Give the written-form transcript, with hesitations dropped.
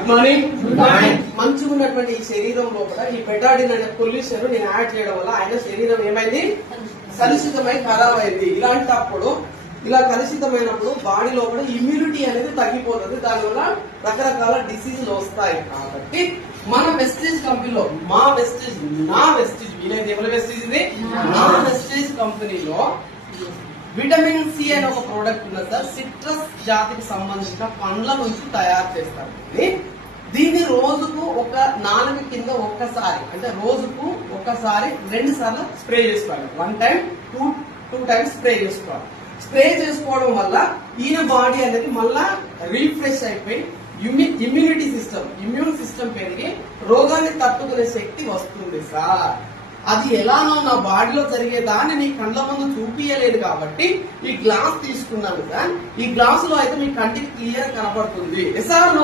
Good morning. మంచిగా ఉన్నటువంటి ఈ శరీరంలో కూడా ఈ బెటాడిన్ అనే పొల్యూషన్ నేను యాడ్ చేయడం వల్ల ఆయన శరీరం ఏమైంది, కలుషితమై ఖరాబ్ అయింది. ఇలాంటప్పుడు ఇలా కలుషితమైనప్పుడు బాడీలో కూడా ఇమ్యూనిటీ అనేది తగ్గిపోతుంది. దానివల్ల రకరకాల డిసీజులు వస్తాయి. కాబట్టి మన వెస్టేజ్ కంపెనీలో నా వెస్టేజ్ వీలైతే ఎవరి వెస్టేజ్ ఇది, నా వెస్టేజ్ కంపెనీలో విటమిన్ సి అనే ఒక ప్రోడక్ట్ ఉన్నది సార్. సిట్రస్ జాతికి సంబంధించిన పండ్ల నుంచి తయారు చేస్తారు. దీన్ని రోజుకు ఒక 4 కింద ఒక్కసారి, అంటే రోజుకు ఒకసారి 2 సార్లు స్ప్రే చేసుకోవాలి. 1 టైం 2 టైమ్స్ స్ప్రే చేసుకోవాలి. స్ప్రే చేసుకోవడం వల్ల ఈయన బాడీ అనేది మళ్ళా రీఫ్రెష్ అయిపోయి ఇమ్యూన్ సిస్టమ్ పెరిగి రోగాన్ని తట్టుకునే శక్తి వస్తుంది సార్. అది ఎలానో నా బాడీలో జరిగేదాన్ని నీ కళ్ళ ముందు చూపించలేదు కాబట్టి ఈ గ్లాస్ తీసుకున్నాను సార్. ఈ గ్లాస్ లో అయితే మీ కంటికి క్లియర్ కనపడుతుంది సార్.